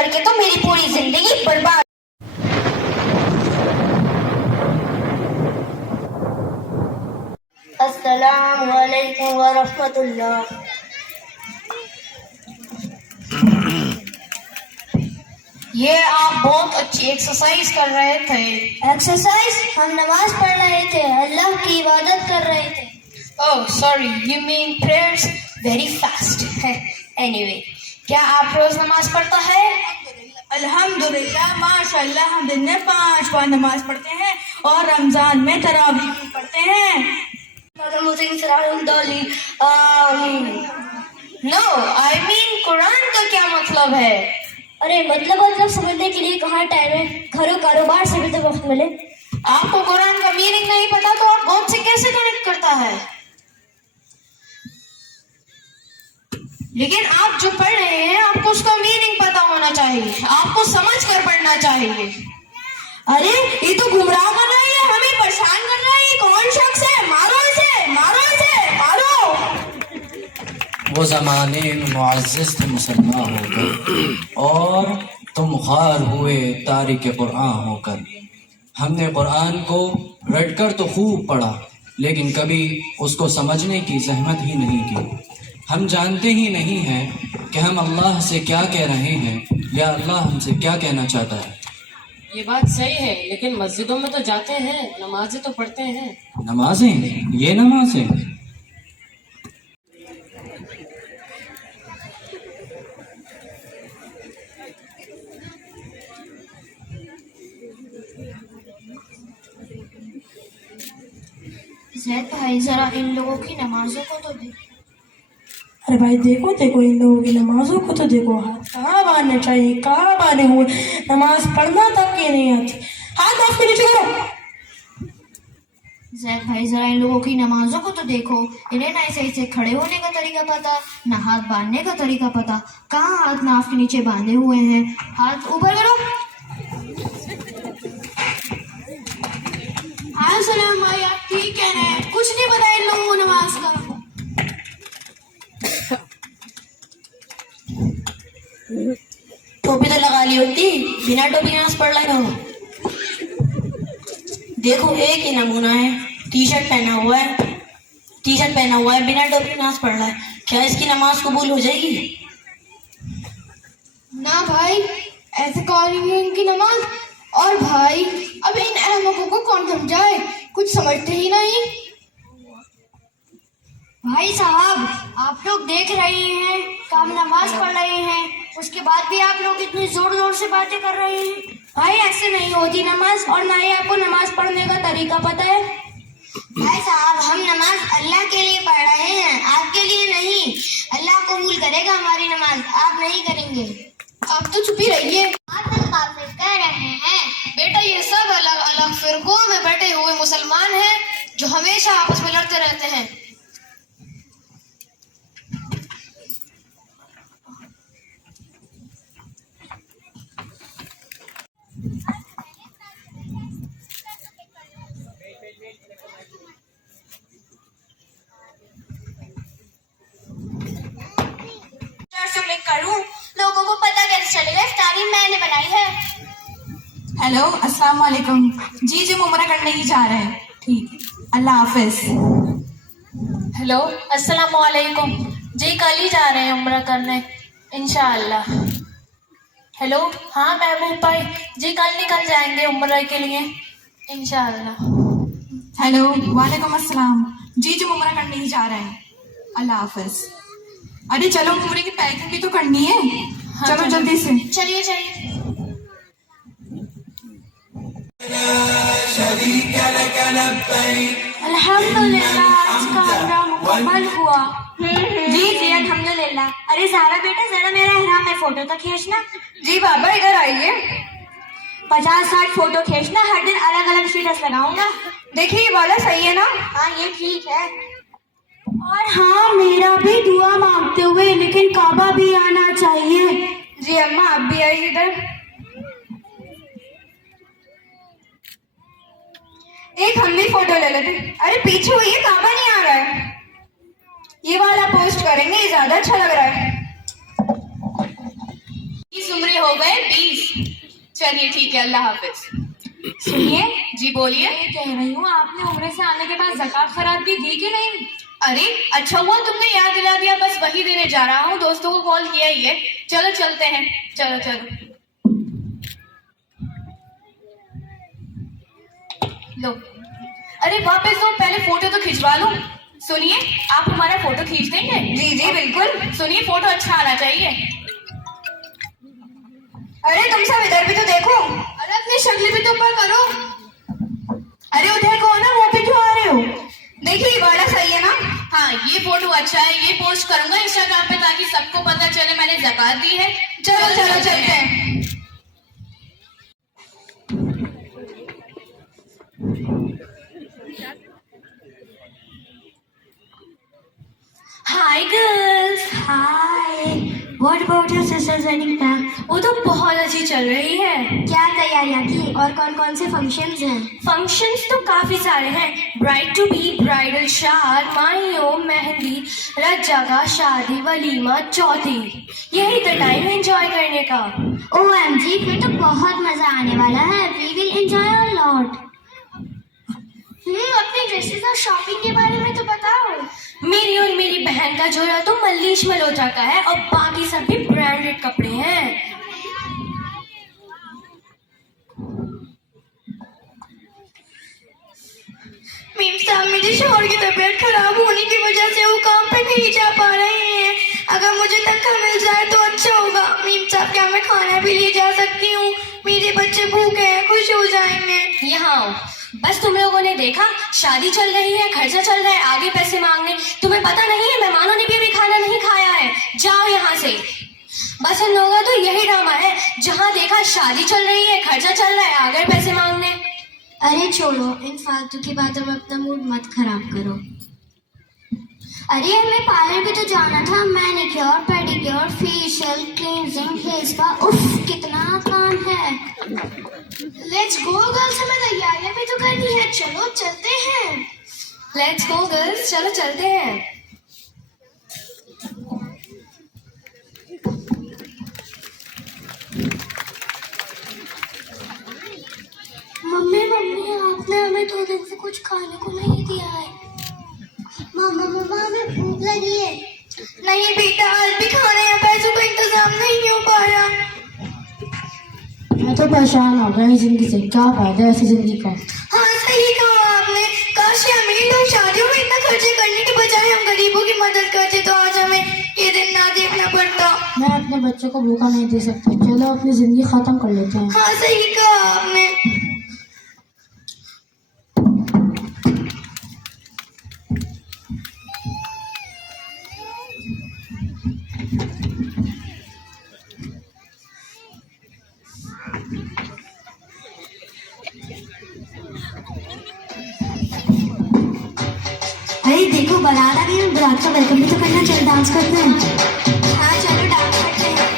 करके तो मेरी पूरी जिंदगी बर्बाद। अस्सलामु अलैकुम व रहमतुल्लाह। ये आप बहुत अच्छी एक्सरसाइज कर रहे थे। एक्सरसाइज? हम नमाज पढ़ रहे थे, अल्लाह की इबादत कर रहे थे। Oh sorry, you mean prayers very fast. Anyway, क्या आप रोज नमाज पढ़ता है? अल्हम्दुलिल्लाह, माशाल्लाह, हम दिन में 5 बार नमाज पढ़ते हैं और रमजान में तरावीह भी पढ़ते हैं। नो, आई मीन कुरान का क्या मतलब है? अरे मतलब समझने के लिए कहाँ टाइम है, घरों कारोबार से भी तो वक्त मिले। आपको कुरान का मीनिंग नहीं पता तो आप गॉड से कैसे कनेक्ट करता है? लेकिन आप जो पढ़ रहे हैं आपको उसका मीनिंग पता होना चाहिए, आपको समझ कर पढ़ना चाहिए। अरे ये तो गुमराह कर रही है, हमें परेशान कर रहा है। कौन शख्स है? मारो इसे, मारो इसे, मारो। वो ज़माने में मुअज़्ज़ज़ थे मुसलमान होकर और तुम ख़ार हुए तारिक कुरान होकर। हमने कुरान को रटकर तो खूब पढ़ा लेकिन कभी उसको समझने की जहमत ही नहीं की। हम जानते ही नहीं हैं कि हम अल्लाह से क्या कह रहे हैं या अल्लाह हमसे क्या कहना चाहता है। ये बात सही है, लेकिन मस्जिदों में तो जाते हैं, नमाजें तो पढ़ते हैं। नमाजें? ये नमाजें? ज़ैद भाई जरा इन लोगों की नमाजों को तो देखो। अरे भाई देखो देखो, इन लोगों की नमाजों को तो देखो। हाथ कहाँ बांधने चाहिए, कहाँ बांधे हुए, नमाज पढ़ना तक के नहीं आती। हाथ ऑफ के नीचे करो। ज़ैद भाई जरा इन लोगों की नमाजों को तो देखो। इन्हें ना सही से खड़े होने का तरीका पता, ना हाथ बांधने का तरीका पता। कहाँ हाथ नाफ के नीचे बांधे हुए हैं। हाथ ऊपर करो। हाँ सलाम भाई, आप ठीक कह रहे हैं, कुछ नहीं पता इन लोगों को नमाज का। टोपी तो लगा ली होती, बिना टोपी नमाज पढ़ रहे हो। देखो एक ही नमूना है, टी शर्ट पहना हुआ है, बिना टोपी नमाज पढ़ रहा है। क्या इसकी नमाज कबूल हो जाएगी? ना भाई, ऐसे कौन है इनकी नमाज। और भाई अब इन अहमकों को कौन समझाए, कुछ समझते ही नहीं। भाई साहब, आप लोग देख रहे हैं कि हम नमाज पढ़ रहे हैं, उसके बाद भी आप लोग इतनी जोर जोर से बातें कर रहे हैं। भाई ऐसे नहीं होती नमाज, और ना ही आपको नमाज पढ़ने का तरीका पता है। भाई साहब, हम नमाज अल्लाह के लिए पढ़ रहे हैं, आपके लिए नहीं। अल्लाह कबूल करेगा हमारी नमाज, आप नहीं करेंगे। आप तो चुप ही रहिए। आप तो काफिर कह रहे हैं। बेटा ये सब अलग अलग फिरकों में बैठे हुए मुसलमान हैं जो हमेशा आपस में लड़ते रहते हैं। क्लिक करूं, लोगों को पता कैसे चलेगा इफ्तारी मैंने बनाई है। हेलो, अस्सलाम वालेकुम। जी जी, उम्रा करने ही जा रहे हैं। ठीक है, अल्लाह हाफिज। हेलो, अस्सलाम वालेकुम। जी कल ही जा रहे हैं उम्रा करने इंशाअल्लाह। हेलो, हाँ महबूब भाई, जी कल निकल जाएंगे उम्रा के लिए इंशाअल्लाह। हेलो, वालेकुम अस्सलाम। जी जी, उम्रा करने ही जा रहे हैं, अल्लाह हाफिज। अरे चलो, उम्रे की पैकिंग भी तो करनी है। चलो जल्दी से। चलिए चलिए। अल्हम्दुलिल्लाह, आज का उम्रा मुकम्मल हुआ। जी जी अल्हम्दुलिल्लाह। अरे ज़ारा बेटा, जरा मेरा इहराम में फोटो तो खींचना। जी बाबा इधर आइए। 50-60 फोटो खींचना, हर दिन अलग अलग स्टेटस लगाऊंगा। देखिए ये वाला सही है ना? हाँ ये ठीक है। और हाँ, मेरा भी दुआ मांगते हुए, लेकिन काबा भी आना चाहिए। जी अम्मा, आप भी आइए इधर। एक हम भी फोटो ले लेते। अरे पीछे हुई है, काबा नहीं आ रहा है। ये वाला पोस्ट करेंगे, ये ज्यादा अच्छा लग रहा है। उम्रे हो गए 20। चलिए ठीक है, अल्लाह हाफिज। सुनिए, जी बोलिए। मैं कह रही हूँ आपने उम्रे से आने के बाद ज़कात खैरात दी कि नहीं? अरे अच्छा हुआ तुमने याद दिला दिया, बस वही देने जा रहा हूँ, दोस्तों को कॉल किया ही है। चलो चलते हैं, चलो चलो। लो, अरे वापस दो, पहले फोटो तो खिंचवा लो। सुनिए, आप हमारा फोटो खींच देंगे? जी जी बिल्कुल। सुनिए, फोटो अच्छा आना चाहिए। अरे तुम सब इधर भी तो देखो। अरे अपनी शक्ल भी तो ऊपर करो। अरे उधर को ना, वो पे क्यों आ रहे हो? देखिए बड़ा सही है ना? हाँ, ये फोटो अच्छा है, ये पोस्ट करूंगा इंस्टाग्राम पे ताकि सबको पता चले मैंने ज़कात दी है। चलो चलो चलते हैं। Hi girls. Hi. What about your sisters wedding plan? वो तो बहुत अच्छी चल रही है। क्या तैयारियां की और कौन कौन से फंक्शंस हैं? फंक्शंस तो काफी सारे हैं। ब्राइड टू बी, ब्राइडल शाद, माइयो, मेहंदी, रत जगह, शादी, वलीमा, चौथी। यही तो टाइम है एंजॉय करने का। OMG, फिर तो बहुत मजा आने वाला है। We will enjoy a lot. अपने ड्रेसेस और शॉपिंग के बारे में तो बताओ। मेरी और मेरी बहन का जोड़ा तो मल्लीश मल्होत्रा का है और बाकी सब भी ब्रांडेड कपड़े हैं। मीम साहब, मेरे शौहर की तबीयत खराब होने की वजह से वो काम पे नहीं जा पा रहे हैं। अगर मुझे तनख्वाह मिल जाए तो अच्छा होगा। मीम साहब, क्या मैं खाना भी ले जा सकती हूँ? मेरे बच्चे भूखे हैं, खुश हो जाएंगे। यहाँ आओ। बस तुम लोगों ने देखा, शादी चल रही है, खर्चा चल रहा है, आगे पैसे मांगने। तुम्हें पता नहीं है मेहमानों ने भी अभी खाना नहीं खाया है। जाओ यहाँ से। बस इन लोगों का तो यही ड्रामा है, जहाँ देखा शादी चल रही है, खर्चा चल रहा है, आगे पैसे मांगने। अरे छोड़ो, इन फालतू की बातों में अपना मूड मत खराब करो। अरे हमें पार्लर भी तो जाना था। Manicure, pedicure, facial, cleansing, hair spa, उफ कितना काम है। लेट्स गो गर्ल्स, हमें तैयारियां भी तो करनी है। चलो चलते हैं। लेट्स गो गर्ल्स, चलो चलते हैं। मम्मी मम्मी, आपने हमें 2 दिन से कुछ खाने को नहीं दिया है। मम्मा मम्मा, हमें भूख लगी है। नहीं बेटा, आज भी खाने या पैसों का इंतजाम नहीं हो पाया। मैं तो परेशान हो गई जिंदगी से। क्या फायदा है ऐसी जिंदगी का? हाँ सही कहा आपने। काश ये अमीर लोग शादियों में इतना खर्चे करने के बजाय हम गरीबों की मदद करते तो आज हमें ये दिन ना देखना पड़ता। मैं अपने बच्चों को भूखा नहीं दे सकता। चलो अपनी जिंदगी खत्म कर लेते हैं। हाँ सही कहा आपने। अरे देखो, बारात आ गई है। बारात का वेलकम भी तो करना। चल डांस करते हैं। हाँ चलो डांस करते हैं।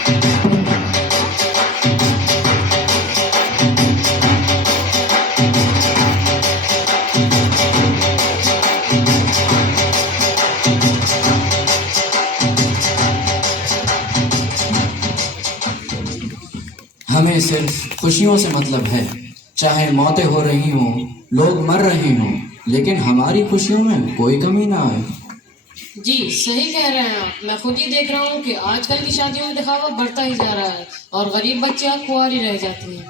हमें सिर्फ खुशियों से मतलब है, चाहे मौतें हो रही हों, लोग मर रहे हों, लेकिन हमारी खुशियों में कोई कमी ना आए। जी सही कह रहे हैं आप। मैं खुद ही देख रहा हूँ कि आजकल की शादियों में दिखावा बढ़ता ही जा रहा है और गरीब बच्चियां कुंवारी रह जाती हैं।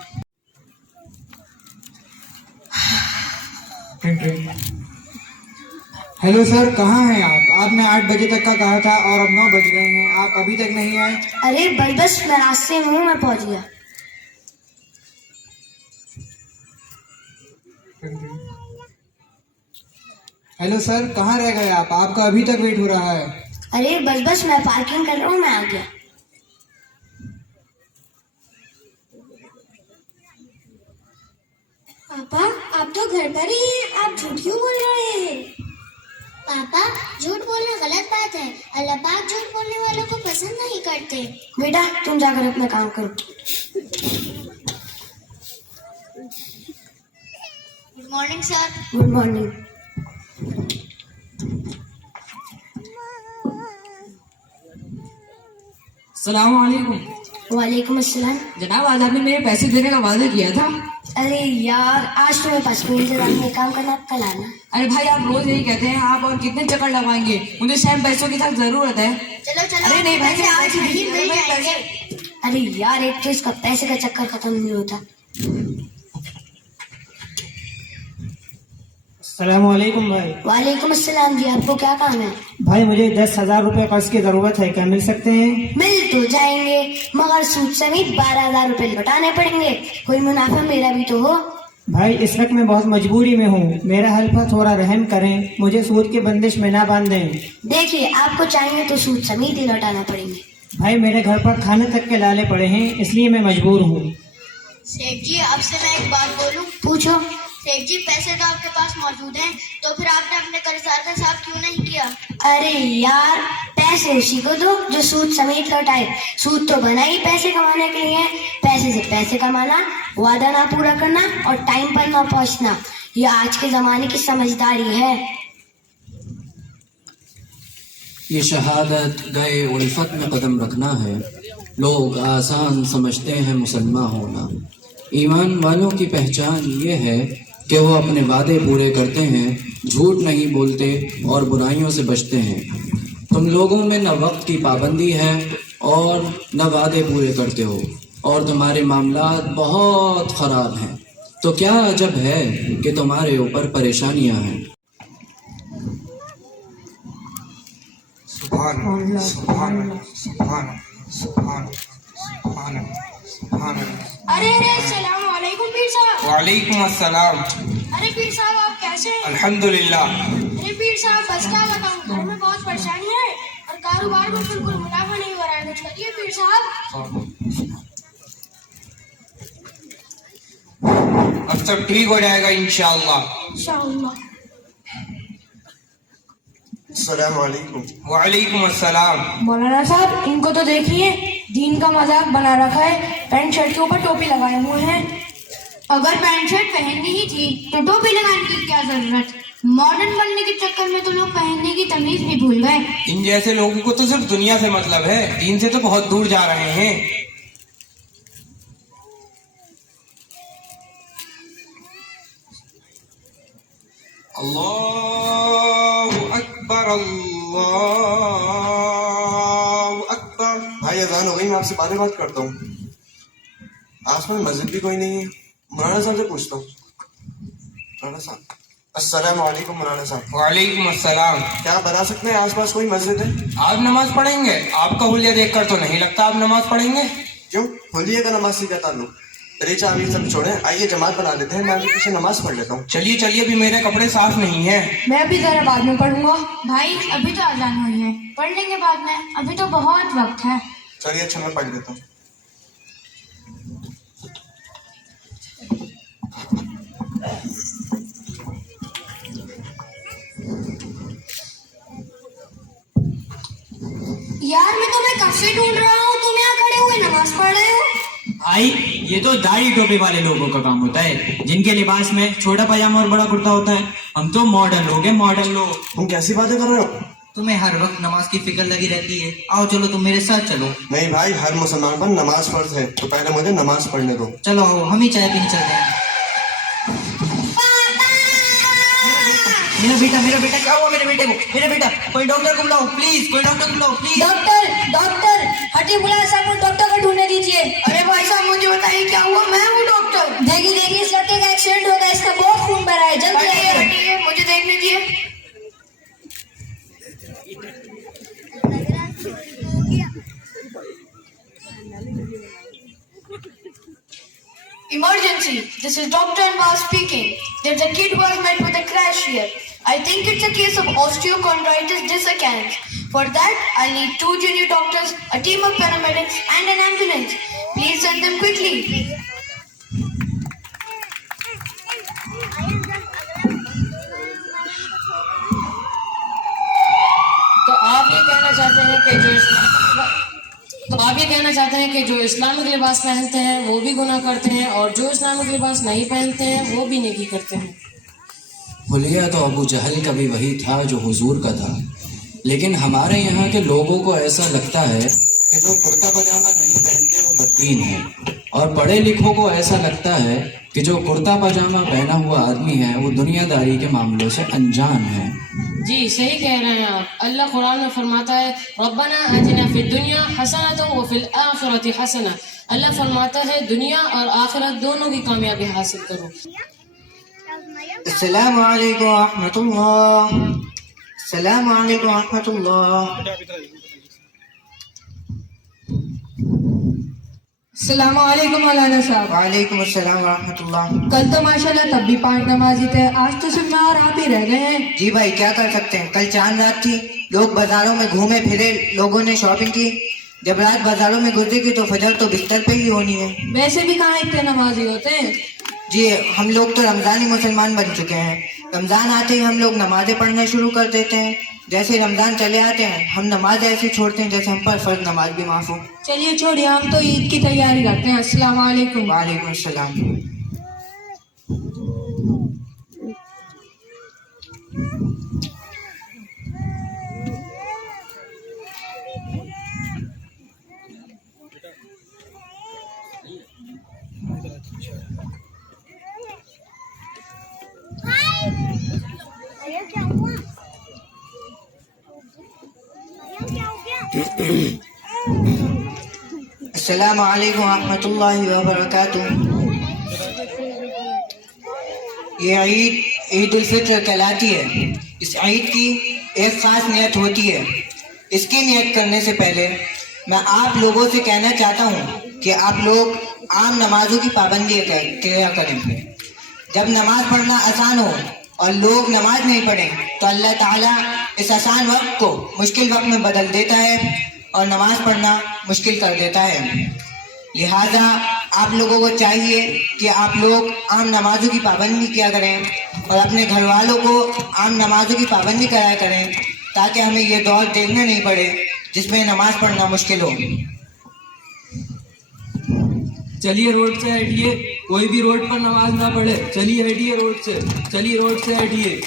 हेलो सर, कहाँ हैं आप? आपने 8 बजे तक का कहा था और अब 9 बज गए हैं, आप अभी तक नहीं आए। अरे बस मैं रास्ते में हूँ, मैं पहुँच गया। हेलो सर, कहाँ रह गए आप? आपका अभी तक वेट हो रहा है। अरे बस मैं पार्किंग कर रहा हूँ, मैं आ गया। पापा, आप तो घर पर ही हैं, आप झूठ क्यों बोल रहे हैं? पापा, झूठ बोलना गलत बात है। अल्लाह पाक झूठ बोलने वालों को पसंद नहीं करते। बेटा तुम जाकर अपना काम करो। Good morning sir. Good morning. सलाम वालेकुम। वालेकुम अस्सलाम। जनाब, आज आपने मेरे पैसे देने का वादा किया था। अरे यार, आज तुम्हें पास में इंतजार में काम करना, कल आना। अरे भाई, आप रोज यही कहते हैं, आप और कितने चक्कर लगाएंगे? मुझे सेम पैसों की सख्त जरूरत है। चलो चलो, अरे नहीं भाई, आज नहीं मिल जाएंगे। अरे यार, एक तो इसका पैसे का चक्कर खत्म नहीं होता। अस्सलामुअलैकुम भाई। वालेकुम अस्सलाम जी, आपको क्या काम है? भाई मुझे 10,000 रुपए कर्ज की जरूरत है, क्या मिल सकते हैं? मिल तो जाएंगे, मगर सूद समेत 12,000 रुपए लौटाने पड़ेंगे। कोई मुनाफा मेरा भी तो हो। भाई इस वक्त मैं बहुत मजबूरी में हूँ, मेरा हल्फा थोड़ा रहम करें, मुझे सूद की बंदिश में ना बांधें। देखिए, आपको चाहिए तो सूद समेत ही लौटाना पड़ेंगे। भाई मेरे घर पर खाने तक के लाले पड़े हैं, इसलिए मैं मजबूर हूँ। शेख जी, आपसे मैं एक बात बोलूं? पूछो। शेख जी, पैसे तो आपके पास मौजूद हैं, तो फिर आपने अपने कर्जदार का हिसाब क्यों नहीं किया? अरे यार, पैसे उसी को दो जो सूद समेत लौटाए। सूद तो बना ही पैसे कमाने के लिए। पैसे से पैसे कमाना, वादा ना पूरा करना और टाइम पर ना पहुंचना, ये आज के जमाने की समझदारी है। ये शहादत गए उल्फत में कदम रखना है। लोग आसान समझते हैं मुसलमान होना। ईमान वालों की पहचान ये है कि वो अपने वादे पूरे करते हैं, झूठ नहीं बोलते और बुराइयों से बचते हैं। तुम लोगों में न वक्त की पाबंदी है और न वादे पूरे करते हो और तुम्हारे मामलात बहुत ख़राब हैं। तो क्या अजब है कि तुम्हारे ऊपर परेशानियां हैं। सुभान सुभान सुभान सुभान सुभान सुभान। अरे अस्सलाम वालेकुम पीर साहब। वालेकुम अस्सलाम। अरे पीर साहब, आप कैसे हैं? अल्हम्दुलिल्लाह। अरे पीर साहब, बस क्या बताऊं, घर में बहुत परेशानी है और कारोबार में बिल्कुल मुनाफा नहीं हो रहा है। कुछ करिए पीर साहब। अब सब ठीक हो जाएगा इंशाअल्लाह। इंशाअल्लाह। अस्सलामुअलैकुम। वालेकुम अस्सलाम। मौलाना साहब, इनको तो देखिए, दीन का मजाक बना रखा है। पैंट शर्ट के ऊपर टोपी लगाए हुए हैं। अगर पैंट शर्ट पहननी ही थी तो टोपी लगाने की क्या जरूरत? मॉडर्न बनने के चक्कर में तो लोग पहनने की तमीज भी भूल गए। इन जैसे लोगों को तो सिर्फ दुनिया से मतलब है, दीन से तो बहुत दूर जा रहे हैं। अल्लाहु अकबर अल्लाहु अकबर। भाई अजान हो गई, मैं आपसे बाद में बात करता हूँ। आसपास मस्जिद भी कोई नहीं है, मौलाना साहब से पूछता हूँ। मौलाना साहब, अस्सलामुअलैकुम। मौलाना साहब। वालेकुम अस्सलाम। क्या आप बता सकते हैं आसपास कोई मस्जिद है? आप नमाज पढ़ेंगे? आपका हुलिया देखकर तो नहीं लगता आप नमाज पढ़ेंगे। क्यों, हुलिये का नमाज से क्या ताल्लुक? रेचा अभी सब छोड़े, आइए जमात बना लेते हैं, मैं अभी पीछे नमाज पढ़ लेता हूँ। चलिए चलिए, अभी मेरे कपड़े साफ नहीं है। मैं भी जरा बाद में पढ़ूंगा। भाई, अभी तो अजान हुई है, पढ़ लेंगे बाद में, अभी तो बहुत वक्त है। चलिए अच्छा, मैं पढ़ लेता हूँ। यार, मैं तुम्हें कब से ढूंढ रहा हूँ, तुम यहाँ खड़े हुए नमाज पढ़ रहे हो। भाई, ये तो दाढ़ी टोपी वाले लोगों का काम होता है, जिनके लिबास में छोटा पजामा और बड़ा कुर्ता होता है। हम तो मॉडर्न लोग हैं, मॉडर्न लोग। तुम कैसी बातें कर रहे हो? तुम्हें हर वक्त नमाज की फिक्र लगी रहती है। आओ चलो, तुम मेरे साथ चलो। नहीं भाई, हर मुसलमान पर नमाज फर्ज है, तो पहले मुझे नमाज पढ़ने दो। चलो आओ, हम ही चाय पीने चलते हैं। मेरा बेटा क्या हुआ मेरे बेटे को? मेरे बेटा, कोई डॉक्टर को बुलाओ प्लीज, कोई डॉक्टर को बुलाओ प्लीज। डॉक्टर, हटी बुलाए साहब, डॉक्टर को ढूंढने दीजिए। अरे भाई साहब, मुझे बताइए क्या हुआ, मैं हूँ डॉक्टर। देखिए, इस लड़के का एक्सीडेंट हो गया, इसका बहुत खून भरा है, जल्दी आइए। मुझे देखने दीजिए। Emergency. This is Dr. Anwar speaking. There's a kid who has met with a crash here. I think it's a case of osteochondritis dissecans. For that, I'll need 2 junior doctors, a team of paramedics, and an ambulance. Please send them quickly. तो आप ये कहना चाहते हैं कि जो Islamic लिबास पहनते हैं वो भी गुनाह करते हैं, और जो इस्लामिक लिबास नहीं पहनते हैं वो भी नेकी करते हैं। हुलिया तो अबू जहल का भी वही था जो हुजूर का था, लेकिन हमारे यहाँ के लोगों को ऐसा लगता है कि जो कुर्ता पजामा नहीं पहनते बददीन हैं और पढ़े लिखों को ऐसा लगता है कि जो कुर्ता पजामा पहना हुआ आदमी है वो दुनियादारी के मामलों से अनजान है। जी सही कह रहे हैं आप। अल्लाह कुरान में फरमाता है रब्बना आतिना फिद दुनिया हसनतन व फिल आखिरति हसना। अल्लाह फरमाता है दुनिया और आखिरत दोनों की कामयाबी हासिल करो। अस्सलामु अलैकुम व रहमतुल्लाह। अस्सलामु अलैकुम व रहमतुल्लाह। सलामुअलैकुम मौलाना साहब। वालेकुम अस्सलाम व रहमतुल्लाह। कल तो माशाल्लाह तब भी 5 नमाजी थे, आज तो सिर्फ मैं और आप ही रह गए हैं। जी भाई क्या कर सकते हैं, कल चांद रात थी, लोग बाजारों में घूमे फिरे, लोगों ने शॉपिंग की। जब रात बाजारों में गुजरेगी तो फजर तो बिस्तर पे ही होनी है। वैसे भी कहाँ इतने नमाजी होते हैं। जी हम लोग तो रमजानी मुसलमान बन चुके हैं। रमजान आते ही हम लोग नमाजें पढ़ना शुरू कर देते हैं। जैसे रमजान चले आते हैं हम नमाज ऐसे छोड़ते हैं जैसे हम पर फर्ज नमाज भी माफ हो। चलिए छोड़िए, हम तो ईद की तैयारी करते हैं। अस्सलाम वालेकुम। वालेकुम अस्सलाम। अस्सलामु अलैकुम रहमतुल्लाहि व बरकातुहू। ये ईद उल फित्र कहलाती है। इस ईद की एक खास नियत होती है। इसकी नियत करने से पहले मैं आप लोगों से कहना चाहता हूँ कि आप लोग आम नमाजों की पाबंदी किया करें। जब नमाज पढ़ना आसान हो और लोग नमाज नहीं पढ़ें तो अल्लाह ताला इस आसान वक्त को मुश्किल वक्त में बदल देता है और नमाज पढ़ना मुश्किल कर देता है। लिहाजा आप लोगों को चाहिए कि आप लोग आम नमाजों की पाबंदी किया करें और अपने घर वालों को आम नमाजों की पाबंदी कराया करें ताकि हमें ये दौर देखना नहीं पड़े जिसमें नमाज पढ़ना मुश्किल हो। चलिए रोड से हटिए, कोई भी रोड पर नमाज ना पढ़े। चलिए हटिए रोड से, चलिए रोड से हटिए।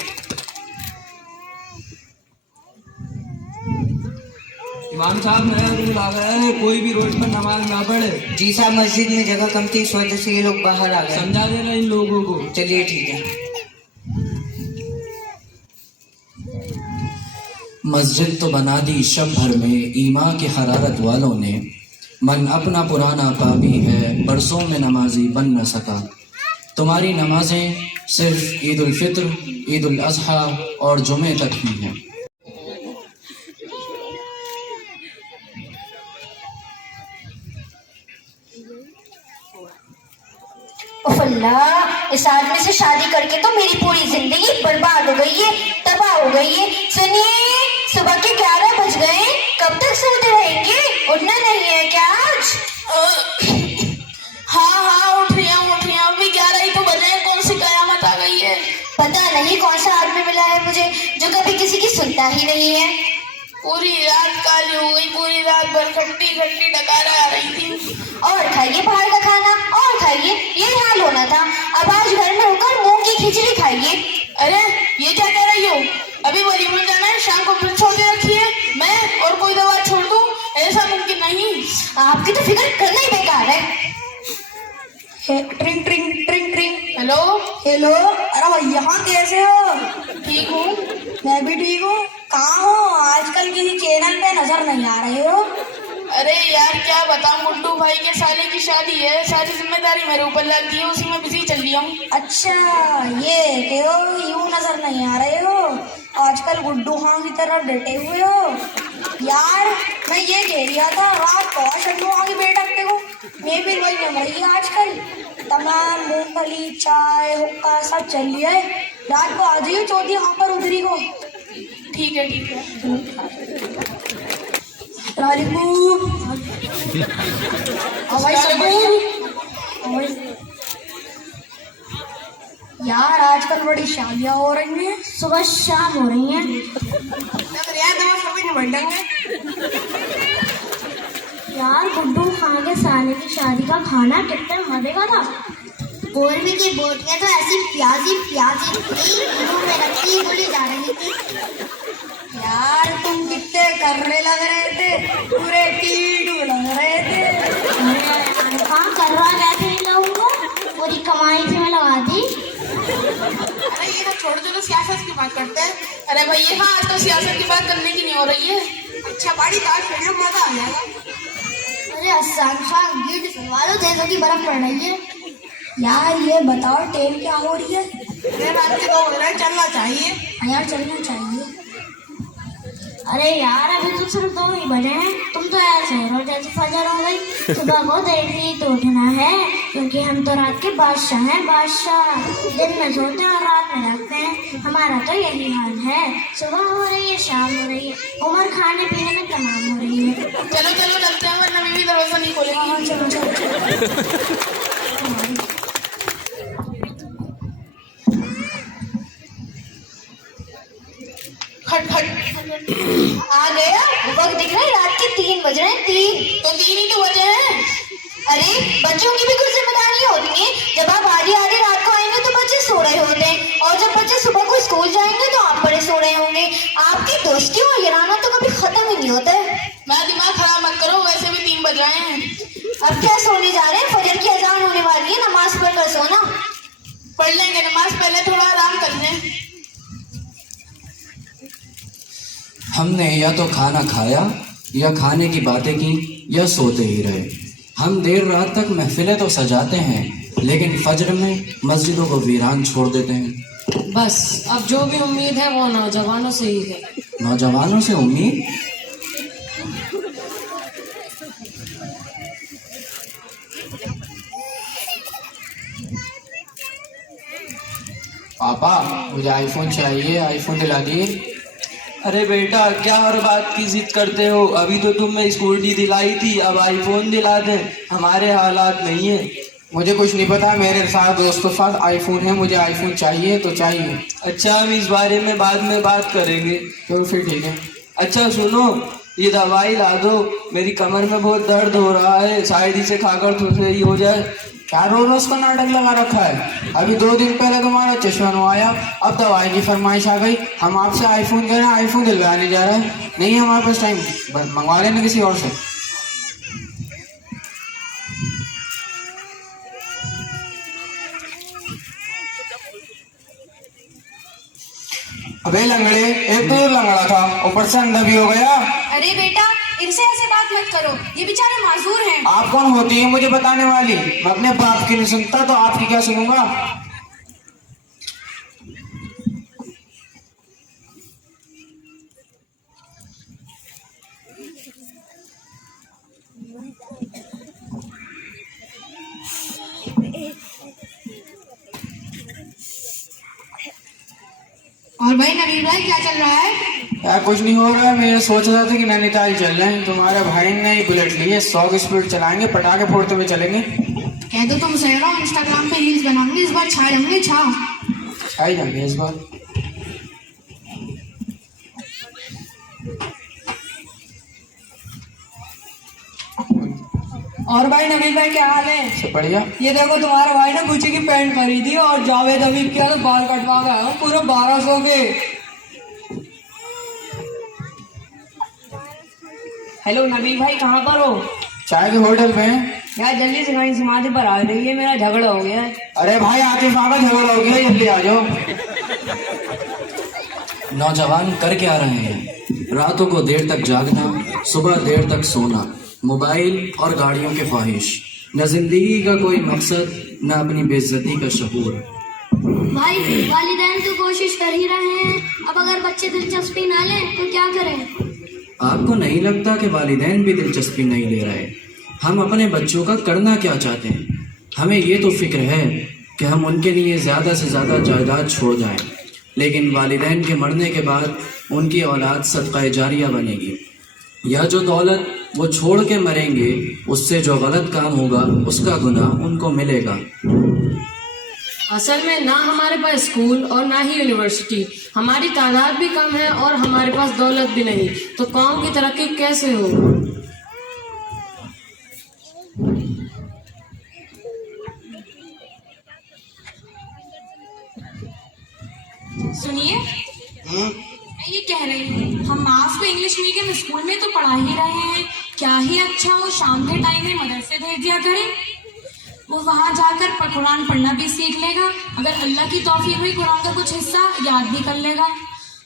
इमाम साहब नया रूल आ गया है, कोई भी रोड पर नमाज ना पढ़े। जी साहब मस्जिद में जगह कम थी इस वजह से ये लोग बाहर आ गए। समझा देना इन लोगों को। चलिए ठीक है। मस्जिद तो बना दी शब भर में ईमान की हरारत वालों ने, मन अपना पुराना पापी है बरसों में नमाजी बन न सका। तुम्हारी नमाजें सिर्फ ईद उल फित्र, ईद उल अज़हा और जुमे तक ही हैं। अल्लाह, इस आदमी से शादी करके तो मेरी पूरी जिंदगी बर्बाद हो गई है, तबाह हो गई है। सुनिए, सुबह के 11 बज गए, कब तक सोते रहेंगे? उठना नहीं है क्या आज? हाँ उठ रही हूँ, अभी 11 ही तो बजे हैं, कौन सी कयामत आ गई है। पता नहीं कौन सा आदमी मिला है मुझे जो कभी किसी की सुनता ही नहीं है। पूरी रात काली हो गई, पूरी रात भर खट्टी खट्टी डकारा आ रही थी। और खाइए बाहर का खाना, और खाइए, यही हाल होना था। अब आज घर में होकर मूंग की खिचड़ी खाइए। अरे ये क्या कह रही हो? अभी वलीमा में जाना है, शाम को फिर छोड़ के रखी है। मैं और कोई दवा छोड़ दूं? ऐसा मुमकिन नहीं। आपकी तो फिक्र करना ही बेकार है। ट्रिंग ट्रिंग ट्रिंग ट्रिंग। हेलो हेलो, अरे भैया कैसे हो? ठीक हूँ। मैं भी ठीक हूँ। कहाँ हो? आजकल किसी चैनल पे नजर नहीं आ रहे हो। अरे यार क्या बताऊं, गुड्डू भाई के साले की शादी है, सारी जिम्मेदारी मेरे ऊपर लग दी है, उसी में बिजी चल रही हूँ। अच्छा ये क्यों यूं नजर नहीं आ रहे हो? आजकल गुड्डू खां की तरह डटे हुए हो। यार मैं ये कह रहा था, रात को शंडू खां की बेटकते हो। मैं भी वही जम रही है आजकल। तमाम मूंगफली चाय हुक्का सब चल लिया है। रात को आ जाइए चौथी खां पर उधरी को। ठीक है ठीक है। यार आजकल बड़ी शादियां हो रही हैं, सुबह शाम हो रही हैं। यार गुड्डू खां के साले की शादी का खाना कितने मजे का था। गोरमी की बोटियां तो ऐसी प्याजी प्याजी मुंह में रखी बोली जा रही थी। यार तुम कितने कर्रे लग रहे थे, पूरे टीटू लग रहे थे। छोड़ो, चलो सियासत की बात करते हैं। अरे भैया हाँ, आज तो सियासत की बात करने की नहीं हो रही है। अच्छा बाड़ी ताश खेलने में मजा आ जाएगा। अरे हसन खान गिट सवालों जैसे की बर्फ पड़ रही है। यार ये बताओ ट्रेन क्या हो रही है? अरे रात के 2 बज रहे हैं, चलना चाहिए। यार चलना चाहिए। अरे यार अभी तो सिर्फ 2 ही बजे हैं, तुम तो ऐसे हो जैसे फजर हो गई। सुबह को देरी तो उठना है, क्योंकि हम तो रात के बादशाह हैं, बादशाह। दिन में सोते हैं और रात में रखते हैं, हमारा तो यही हाल है। सुबह हो रही है, शाम हो रही है, उम्र खाने पीने में तमाम हो रही है। चलो चलो लगते हैं, वरना बीवी दरवाजा नहीं खोलेगी। हाँ चलो चलो। खट खट आ गया वक्त, दिख रहा है रात के 3 बज रहे हैं। 3 तो 3 ही तो बजे हैं। अरे बच्चों की भी कुछ जिम्मेदारी होती है। जब आप आधी आधी रात को आएंगे तो बच्चे सो रहे होते हैं, और जब बच्चे सुबह को स्कूल जाएंगे तो आप बड़े सो रहे होंगे। आपकी दोस्ती और याराना तो कभी खत्म ही नहीं होता है। मैं दिमाग खराब मत करो, वैसे भी 3 बज रहे हैं। अब क्या सोने जा रहे हैं? फजर की अजान होने वाली है, नमाज पढ़कर सोना। पढ़ लेंगे नमाज, पहले थोड़ा आराम कर लें। हमने या तो खाना खाया या खाने की बातें की या सोते ही रहे। हम देर रात तक महफिलें तो सजाते हैं, लेकिन फजर में मस्जिदों को वीरान छोड़ देते हैं। बस अब जो भी उम्मीद है वो नौजवानों से ही है। नौजवानों से उम्मीद? पापा मुझे आईफोन चाहिए, आईफोन दिला दिए। अरे बेटा क्या हर बात की जिद करते हो? अभी तो तुमने स्कूटी दिलाई थी, अब आईफोन दिला दे। हमारे हालात नहीं है। मुझे कुछ नहीं पता, मेरे साथ दोस्तों के साथ आईफोन है, मुझे आईफोन चाहिए तो चाहिए। अच्छा हम इस बारे में बाद में बात करेंगे। तो फिर ठीक है। अच्छा सुनो, ये दवाई ला दो, मेरी कमर में बहुत दर्द हो रहा है, शायद इसे खाकर तो सही हो जाए। क्या रोज रोज का नाटक लगा रखा है? अभी 2 दिन पहले तुम्हारा चश्मा नवाया, अब दवाई की फरमाइश आ गई। हम आपसे आईफोन कह रहे हैं, आईफोन दिलवाने जा रहे हैं। नहीं है हमारे पास टाइम, मंगवा लेना किसी और से। अबे लंगड़े, एक तो लंगड़ा था, ऊपर से अंधा भी हो गया। अरे बेटा इनसे ऐसे बात मत करो, ये बेचारे माजूर हैं। आप कौन होती है मुझे बताने वाली? मैं अपने बाप की नहीं सुनता तो आपकी क्या सुनूंगा? और भाई नवीन भाई क्या चल रहा है? यार कुछ नहीं हो रहा है, मैं सोच रहा था कि नैनीताल चल रहे हैं। तुम्हारे भाई ने ही बुलेट ली है, 100 की स्पीड चलाएंगे, पटाखे फोड़ते हुए चलेंगे। कह दो तुम सह रहा हो, इंस्टाग्राम पे रील्स बनाऊंगी, इस बार छा जाऊंगी। छाई जाएंगे इस बार। और भाई नवीन भाई क्या हाल है? सब बढ़िया। ये देखो तुम्हारे भाई ने गुच्ची की पैंट खरीदी और जावेद हबीब के तो बाल कटवा गया हूँ पूरे 1200 के। हेलो नवीन भाई कहाँ पर हो? चाय के होटल पे हैं। यार जल्दी से कहीं समाधि पर आ रही है, मेरा झगड़ा हो गया है। अरे भाई आतिफ का झगड़ा हो गया, जल्दी आ जाओ। नौजवान कर क्या रहे हैं? रातों को देर तक जागना, सुबह देर तक सोना, मोबाइल और गाड़ियों के ख्वाहिश, न जिंदगी का कोई मकसद, न अपनी बेइज्जती का शऊर। भाई वालिदैन तो कोशिश कर ही रहे हैं, अब अगर बच्चे दिलचस्पी ना लें तो क्या करें? आपको नहीं लगता कि वालिदैन भी दिलचस्पी नहीं ले रहे? हम अपने बच्चों का करना क्या चाहते हैं? हमें ये तो फिक्र है कि हम उनके लिए ज़्यादा से ज़्यादा जायदाद छोड़ जाएं, लेकिन वालिदैन के मरने के बाद उनकी औलाद सदका जारिया बनेगी, या जो दौलत वो छोड़ के मरेंगे उससे जो गलत काम होगा उसका गुनाह उनको मिलेगा। असल में ना हमारे पास स्कूल और ना ही यूनिवर्सिटी, हमारी तादाद भी कम है और हमारे पास दौलत भी नहीं, तो कौम की तरक्की कैसे होगी? सुनिए, मैं ये कह रही हूँ, हम आपको इंग्लिश मीडियम स्कूल में तो पढ़ा ही रहे हैं, क्या ही अच्छा हो शाम के टाइम में मदरसे भेज दिया करें। वो वहाँ जाकर कुरान पढ़ना भी सीख लेगा। अगर अल्लाह की तौफीक हुई कुरान का कुछ हिस्सा याद भी कर लेगा।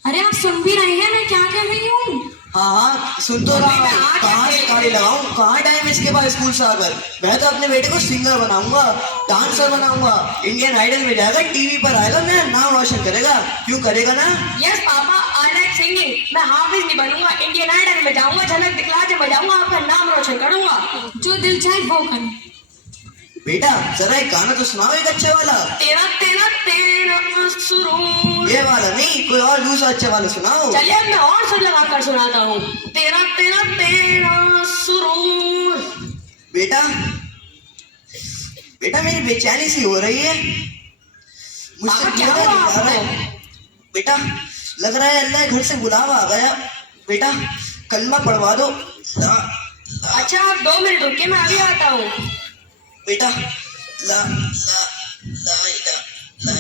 अरे आप सुन भी रहे हैं मैं क्या कह रही हूँ? हाँ हाँ सुन तो रहा हूँ। कहाँ से गाड़ी लगाऊं, कहाँ टाइम इसके बाद स्कूल से आकर। मैं तो अपने बेटे को सिंगर बनाऊंगा, डांसर बनाऊंगा, इंडियन आइडल में जाएगा, टीवी पर आएगा, मेरा नाम रोशन करेगा। क्यों करेगा ना? Yes papa, I like singing. मैं हाफिज नहीं बनूंगा, इंडियन आइडल में जाऊंगा, झलक दिखला के बजाऊंगा, आपका नाम रोशन करूंगा। जो दिल चाहे वो कर। बेटा जरा एक गाना तो सुनाओ, एक अच्छे वाला। तेरा तेरा तेरा सुरूर। ये वाला नहीं, कोई और दूसरा अच्छे वाला सुनाओ। चलिए अब मैं और सब लगा कर सुनाता हूँ। तेरा तेरा तेरा सुरूर। बेटा बेटा मेरी बेचैनी सी हो रही है, मुझसे क्या पूरा हुआ नहीं जा रहा है। आपको? बेटा लग रहा है अल्लाह घर से बुलावा आ गया। बेटा कलमा पढ़वा दो। अच्छा आप 2 मिनट रुकिए, मैं अभी आता हूँ। बेटा ला ला ला ला ला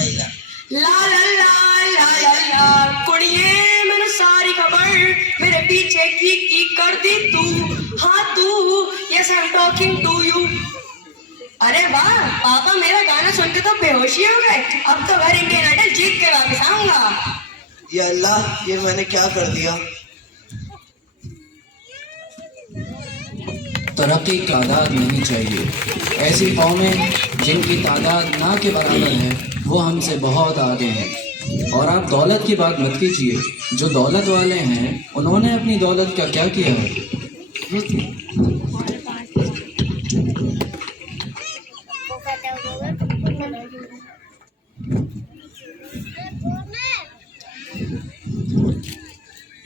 ला ला ला ला ला कुड़िए मैंने सारी खबर मेरे पीछे की कर दी तू। हाँ तू, yes I am talking to you. अरे वाह पापा, मेरा गाना सुन के तो बेहोशी हो गए। अब तो घर इंडियन आइडल जीत के वापस आऊंगा। ये अल्लाह, ये मैंने क्या कर दिया। तरक्की तादाद नहीं चाहिए। ऐसी कौमें जिनकी तादाद ना के बराबर है वो हमसे बहुत आगे हैं। और आप दौलत की बात मत कीजिए, जो दौलत वाले हैं उन्होंने अपनी दौलत का क्या किया है।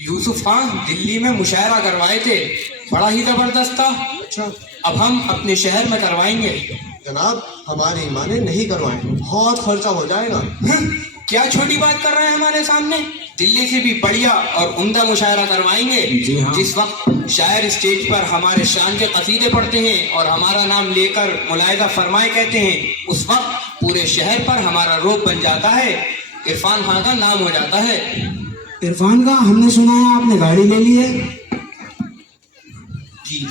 यूसुफ खान दिल्ली में मुशायरा करवाए थे, बड़ा ही जबरदस्त था। अच्छा, अब हम अपने शहर में करवाएंगे। जनाब हमारे ईमाने नहीं करवाएं, बहुत खर्चा हो जाएगा। क्या छोटी बात कर रहे हैं हमारे सामने। दिल्ली से भी बढ़िया और उम्दा मुशायरा करवाएंगे। जी हाँ। जिस वक्त शायर स्टेज पर हमारे शान के कसीदे पढ़ते हैं और हमारा नाम लेकर मुलायजा फरमाए कहते हैं, उस वक्त पूरे शहर पर हमारा रोब बन जाता है, इरफान खान का नाम हो जाता है। इरफान का हमने सुना है आपने गाड़ी ले ली है। जी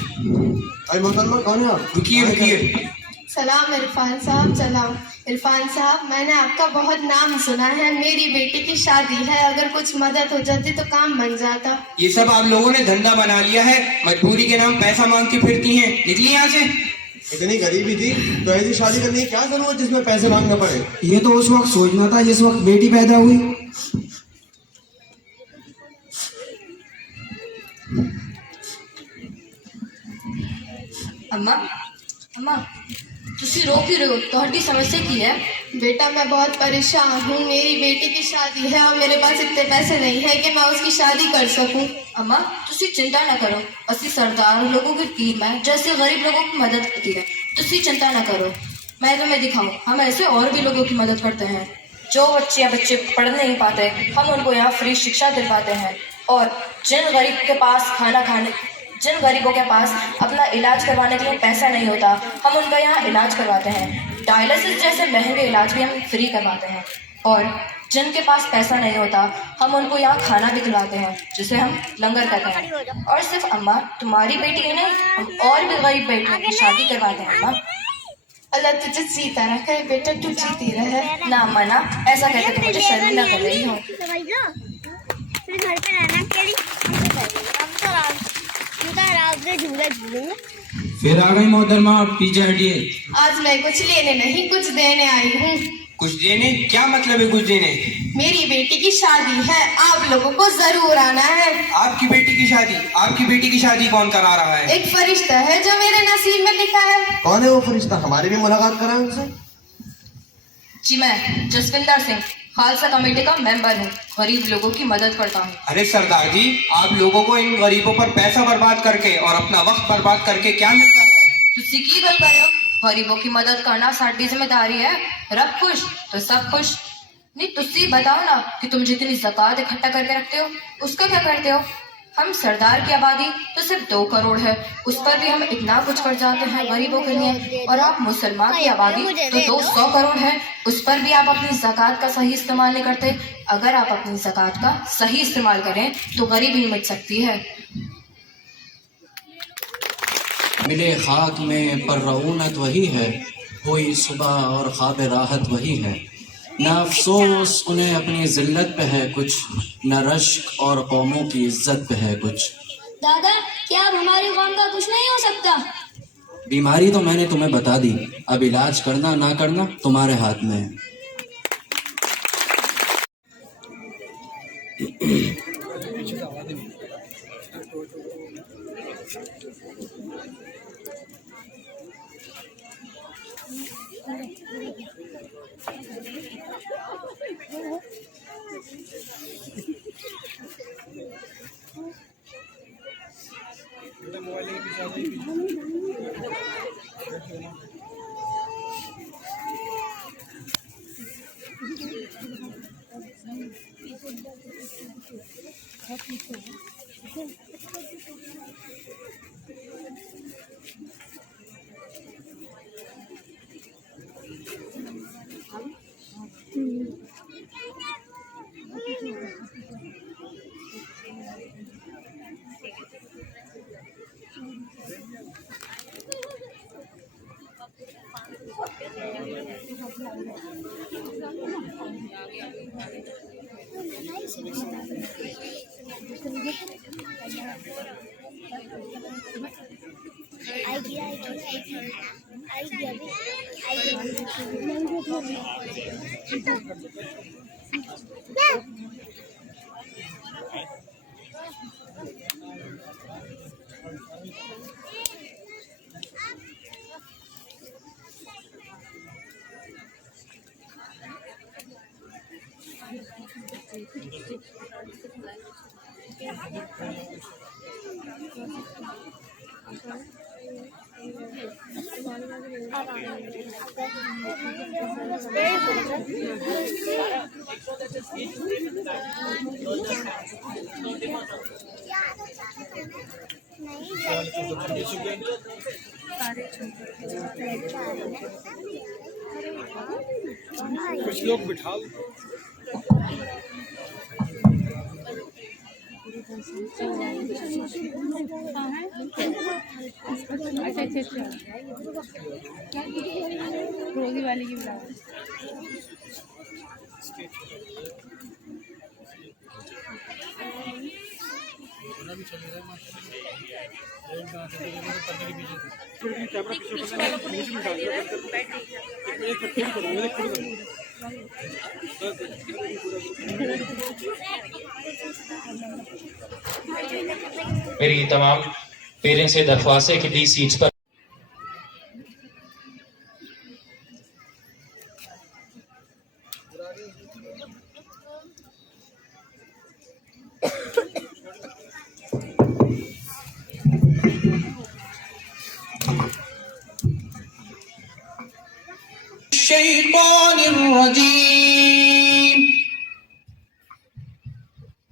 अरे मोहतरमा कौन है आप? रुकिए रुकिए। सलाम इरफान साहब, सलाम। इरफान साहब मैंने आपका बहुत नाम सुना है, मेरी बेटी की शादी है, अगर कुछ मदद हो जाती तो काम बन जाता। ये सब आप लोगों ने धंधा बना लिया है, मजबूरी के नाम पैसा मांगती फिरती हैं। निकलिए यहाँ से। इतनी गरीबी थी तो ऐसी शादी करने की क्या जरूरत जिसमें पैसे मांगना पड़े। ये तो उस वक्त सोचना था जिस वक्त बेटी पैदा हुई। अम्मा अम्मा तुसी रो क्यों रहे हो? ਤੁਹਾਡੀ समस्या की है? बेटा मैं बहुत परेशान हूँ, मेरी बेटी की शादी है और मेरे पास इतने पैसे नहीं है कि मैं उसकी शादी कर सकूँ। अम्मा तुसी चिंता ना करो, असली सरदार लोगों की टीम है जैसे गरीब लोगों की मदद करती है। तुसी चिंता ना करो, मैं तुम्हें दिखाऊं, हम ऐसे और भी लोगों की मदद करते हैं। जो बच्चे पढ़ नहीं पाते हम उनको यहाँ फ्री शिक्षा दिलवाते हैं। और जिन गरीबों के पास अपना इलाज करवाने के लिए पैसा नहीं होता हम उनका यहाँ इलाज करवाते हैं। डायलिसिस जैसे महंगे इलाज भी हम फ्री करवाते हैं। और जिनके पास पैसा नहीं होता हम उनको यहाँ खाना भी खिलाते हैं, जिसे हम लंगर कहते हैं। और सिर्फ अम्मा तुम्हारी बेटी है नहीं, हम और भी गरीब बेटियों की शादी करवाते हैं। अम्मा अल्लाह तुझे जीता रखे बेटा, तू जीती रहे। ना अम्मा ना, ऐसा कहते तो मुझे शर्मिंदा कर रही हूँ। फिर आ गई मोहतरमा, पीछे हटिए। आज मैं कुछ लेने नहीं कुछ देने आई हूँ। कुछ देने? क्या मतलब है कुछ देने? मेरी बेटी की शादी है, आप लोगों को जरूर आना है। आपकी बेटी की शादी? आपकी बेटी की शादी कौन करा रहा है? एक फरिश्ता है जो मेरे नसीब में लिखा है। कौन है वो फरिश्ता? हमारी भी मुलाकात कराएं उनसे। जी मैं जसविंदर सिंह खालसा कमेटी का मेंबर हूँ, गरीब लोगों की मदद करता हूँ। अरे सरदार जी, आप लोगों को इन गरीबों पर पैसा बर्बाद करके और अपना वक्त बर्बाद करके क्या मिलता है? तुसी की गल कर रहे हो? गरीबों की मदद करना साडी जिम्मेदारी है। रब खुश तो सब खुश। नहीं तुसी बताओ ना कि तुम जितनी ज़कात इकट्ठा करके रखते हो उसका क्या करते हो? हम सरदार की आबादी तो सिर्फ 2 करोड़ है, उस पर भी हम इतना कुछ कर जाते हैं गरीबों के लिए। और आप मुसलमान की आबादी तो 200 करोड़ है, उस पर भी आप अपनी ज़कात का सही इस्तेमाल नहीं करते। अगर आप अपनी ज़कात का सही इस्तेमाल करें तो गरीबी मिट सकती है। मिले खाक में पर रऊनत वही है हुई सुबह और ख्वाब राहत वही है। न अफसोस उन्हें अपनी जिल्लत पे है कुछ, न रश्क और कौमों की इज्जत पे है कुछ। दादा, क्या अब हमारी कौम का कुछ नहीं हो सकता? बीमारी तो मैंने तुम्हें बता दी, अब इलाज करना ना करना तुम्हारे हाथ में है। कुछ लोग बिठा रोगी वाली की बुला। मेरी तमाम पेरेंट्स से दरख्वास्त है कि प्लीज सीट्स पर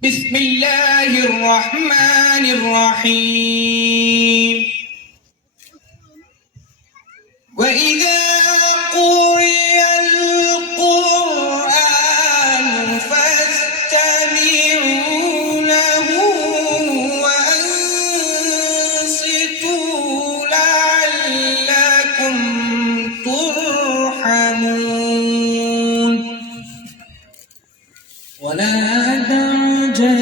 बिस्मिल्लाहिर्रहमानिर्रहीम वइज़ा क़ुरिअल क़ुरआन फस्तमिऊ लहू वअन्सितू लअल्लकुम तुरहमून वला तअजल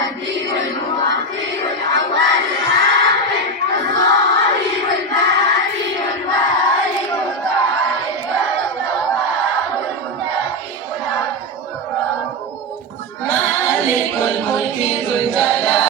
शादी